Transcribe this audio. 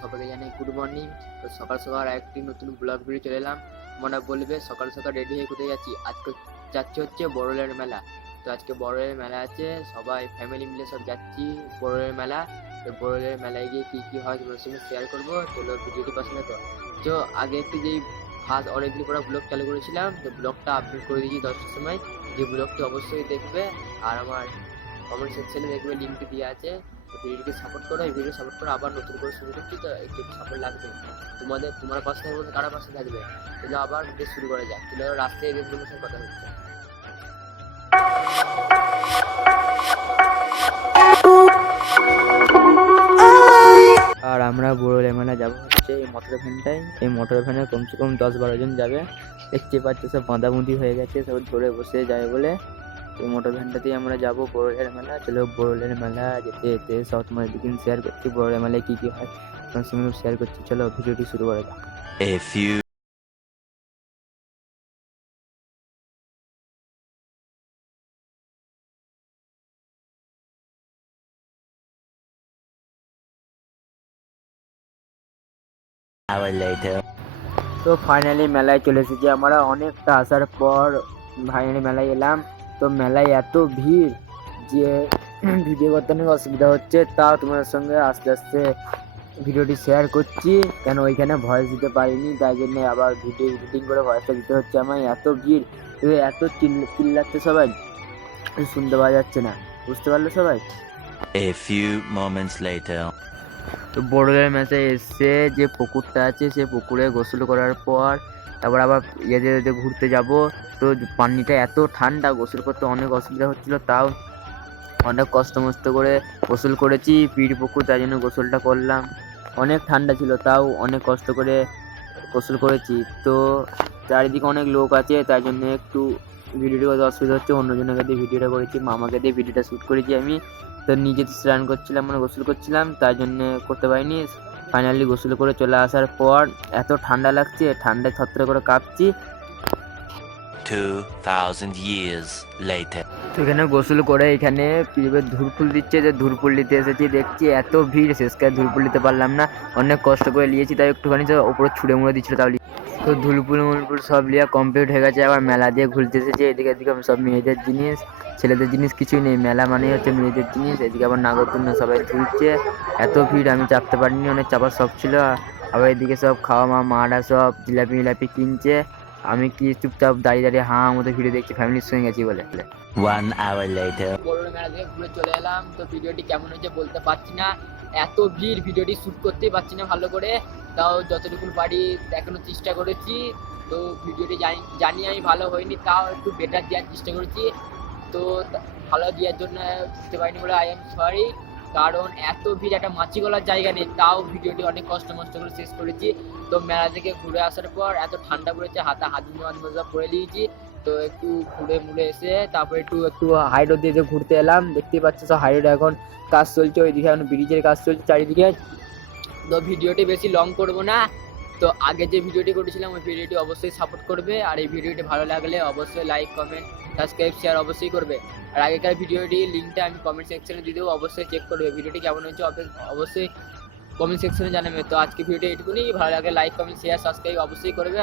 সবাইকে জানাই good morning. তো সকাল সকাল একটি নতুন ব্লগ ভিডিও চলে এলাম। তোমরা বলবে সকাল সকাল রেডি হয়ে কোথায় যাচ্ছি? আজকে যাচ্ছি হচ্ছে বড়লের মেলা। তো আজকে বড়লের মেলা আছে, সবাই ফ্যামিলি মিলে সব যাচ্ছি বড়লের মেলা। তো বড়লের মেলায় গিয়ে কী কী হয় তোমার সঙ্গে শেয়ার করবো। চলো ভিডিওটি পছন্দ তো তো আগে একটু যেই ফার্স্ট অনেকদিন পরে ব্লগ চালু করেছিলাম, তো ব্লগটা আপলোড করে দিয়েছি 10টার সময়। যে ব্লগটি অবশ্যই দেখবে আর আমার কমেন্ট সেকশনে দেখবে লিঙ্কটি দেওয়া আছে। ভিডিওকে সাপোর্ট করো, এই ভিডিও সাপোর্ট করো। আবার নতুন করে শুরু করছি, তো একটু সাপোর্ট লাগবে তোমার পাশে থাকবে, কারা পাশে থাকবে। তাহলে আবার ভিডিও শুরু করা যাক। তাহলে রাস্তায় গিয়ে তোমার সাথে কথা হচ্ছে। আর আমরা বড়লের মেলা যাবো হচ্ছে এই মোটর ভ্যানটায়। এই মোটর ভ্যানে কমসে কম 10-12 জন যাবে। দেখতে পাচ্ছি সব বাঁধাবুঁধি হয়ে গেছে, সব ধরে বসে যায় বলে। এই মোটর ভ্যানটাতেই আমরা যাবো বড়লের মেলা। চলো বড়লের মেলা যেতে যেতে সব তোমার দিন শেয়ার করছি বড়লের মেলায় কী কী হয় তোমার সঙ্গে শেয়ার করছি। চলো ভিডিওটি শুরু করা যাক। A few hours later. তো ফাইনালি মেলায় চলে এসেছি আমরা। অনেকটা আসার পর ফাইনালি মেলায় এলাম। তো মেলায় এত ভিড় যে ভিডিও করতে অনেক অসুবিধা হচ্ছে, তাও তোমাদের সঙ্গে আস্তে আস্তে ভিডিওটি শেয়ার করছি। কেন ওইখানে ভয়েস দিতে পারিনি, তাই জন্য আবার ভিডিও এডিটিং করে ভয়েসটা দিতে হচ্ছে আমায়। এত ভিড়, এত চিল্লাচ্ছে সবাই, শুনতে পাওয়া যাচ্ছে না। বুঝতে পারলো সবাই? A few moments later. তো বড়দের ম্যাচে এসে যে পুকুরটা আছে, সে পুকুরে গোসল করার পর তারপর আবার ইয়েতে ঘুরতে যাব। তো পানিটা এত ঠান্ডা, গোসল করতে অনেক অসুবিধা হচ্ছিল, তাও অনেক কষ্ট মষ্ট করে গোসল করেছি। পিড় পুকুর, তাই জন্য গোসলটা করলাম। অনেক ঠান্ডা ছিল, তাও অনেক কষ্ট করে গোসল করেছি। তো চারিদিকে অনেক লোক আছে, তাই জন্য একটু ভিডিওটি করতে অসুবিধা হচ্ছে। অন্যজনকে দিয়ে ভিডিওটা করেছি, মামাকে দিয়ে ভিডিওটা শ্যুট করেছি আমি। তো নিজে তো স্নান করছিলাম, মানে গোসল করছিলাম, তাই জন্যে করতে পারিনি। ফাইনালি গোসল করে চলে আসার পর এত ঠান্ডা লাগছে, ঠান্ডায় থরথর করে কাঁপছি। 2000 years later. তো এখানে গোসল করে এখানে পীরের ধূরফুল দিচ্ছে, যে ধূরফুল নিতে এসেছি। দেখছি এত ভিড়, শেষকালে ধূরফুল নিতে পারলাম না, অনেক কষ্ট করে নিয়েছি, তাই একটুখানি ওপরে ছুঁড়ে মুড়ে দিচ্ছিল, তাহলে তো ধুলপুল মুলপুল সব লিয়া কমপ্লিট হয়ে গেছে। আবার মেলা দিয়ে ঘুরতে এসেছে। এদিকে এদিকে সব মেয়েদের জিনিস, ছেলেদের জিনিস কিছুই নেই। মেলা মানেই হচ্ছে মেয়েদের জিনিস। এদিকে আবার নাগরদোলনা সবাই ঝুলছে। এত ভিড় আমি চাপতে পারিনি, অনেক চাপার শখ ছিল। আবার এদিকে সব খাওয়া মারা সব জিলাপি মিলাপি কিনছে। আমি কি চুপচাপ দাঁড়িয়ে দাঁড়িয়ে মতো ভিডিও দেখছি, ফ্যামিলির সঙ্গে গেছি বলে। 1 hour later. বড় মেলা থেকে ঘুরে চলে এলাম। তো ভিডিওটি কেমন হয়েছে বলতে পারছি না, এত ভিড়, ভিডিওটি শ্যুট করতেই পারছি না ভালো করে। তাও যতটুকু পারি দেখানোর চেষ্টা করেছি। তো ভিডিওটি জানি আমি ভালো হয়নি, তাও একটু বেটার দেওয়ার চেষ্টা করেছি। তো ভালো দেওয়ার জন্য বুঝতে পারিনি বলে আই এম সরি। কারণ এত ভিড়, একটা মাছি গলার জায়গা নেই, তাও ভিডিওটি অনেক কষ্ট মষ্ট করে শেষ করেছি। তো মেলা থেকে ঘুরে আসার পর এত ঠান্ডা পড়েছে, হাত মোজা পরে নিয়েছি। তো একটু ঘুরে মুড়ে এসে তারপরে একটু হাই রোড দিয়ে ঘুরতে এলাম। দেখতেই পাচ্ছ সব হাই রোডে এখন কাজ চলছে, ওইদিকে এখন ব্রিজের কাজ চলছে চারিদিকে। তো ভিডিওটি বেশি লং করব না। তো আগে যে ভিডিওটি করেছিলাম ওই ভিডিওটি অবশ্যই সাপোর্ট করবে, আর এই ভিডিওটি ভালো লাগলে অবশ্যই লাইক কমেন্ট সাবস্ক্রাইব শেয়ার অবশ্যই করবে। আর আগেকার ভিডিওটি লিঙ্কটা আমি কমেন্ট সেকশনে দিয়ে দেবো, অবশ্যই চেক করবে। ভিডিওটি কেমন হয়েছে অবশ্যই কমেন্ট সেকশনে জানাবে। তো আজকে ভিডিওটি এটুকুনি, ভালো লাগে লাইক কমেন্ট শেয়ার সাবস্ক্রাইব অবশ্যই করবে।